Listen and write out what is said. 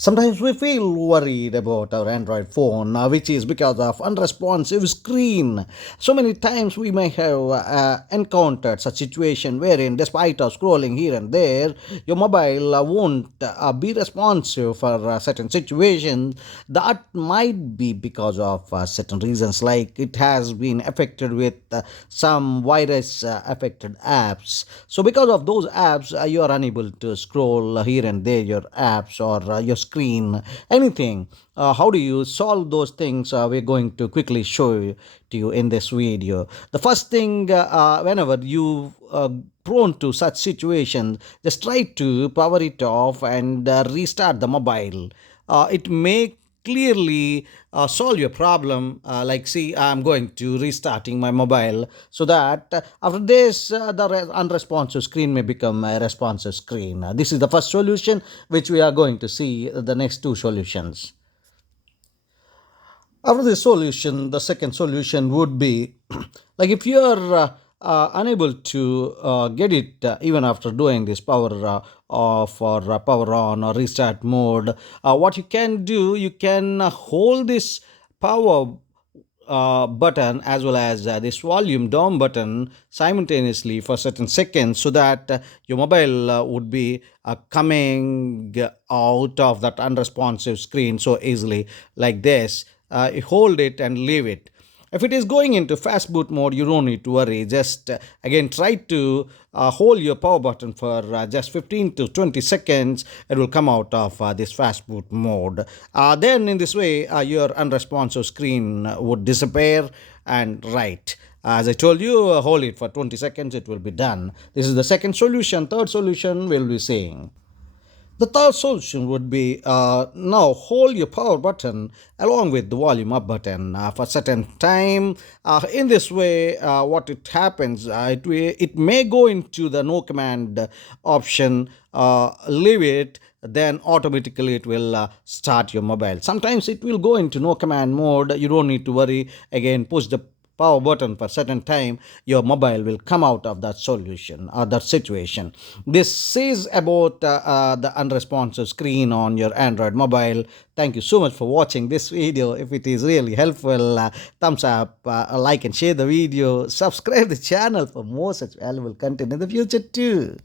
Sometimes we feel worried about our Android phone, which is because of unresponsive screen. So many times we may have encountered such situation wherein, despite of scrolling here and there, your mobile won't be responsive for certain situations. That might be because of certain reasons, like it has been affected with some virus affected apps. So because of those apps, you are unable to scroll here and there your apps or your screen, anything. How do you solve those things? We're going to quickly show to you in this video. The first thing, whenever you prone to such situations, just try to power it off and restart the mobile. It may clearly solve your problem. Like, see, I'm going to restarting my mobile, so that after this the unresponsive screen may become a responsive screen. This is the first solution, which we are going to see the next two solutions. After this solution, the second solution would be like, if you are unable to get it even after doing this power off or power on or restart mode, what you can do, you can hold this power button as well as this volume down button simultaneously for certain seconds, so that your mobile would be coming out of that unresponsive screen so easily, like this. You hold it and leave it. If it is going into fast boot mode, you don't need to worry. Just again try to hold your power button for just 15 to 20 seconds. It will come out of this fast boot mode. Then in this way, your unresponsive screen would disappear. And right, as I told you, hold it for 20 seconds, it will be done. This is the second solution. Third solution we'll be seeing. The third solution would be, now hold your power button along with the volume up button for certain time. In this way, what it happens, it may go into the no command option, leave it, then automatically it will start your mobile. Sometimes it will go into no command mode. You don't need to worry. Again, push the power button for certain time, your mobile will come out of that solution or that situation. This is about the unresponsive screen on your Android mobile. Thank you so much for watching this video. If it is really helpful, thumbs up, like and share the video, subscribe the channel for more such valuable content in the future too.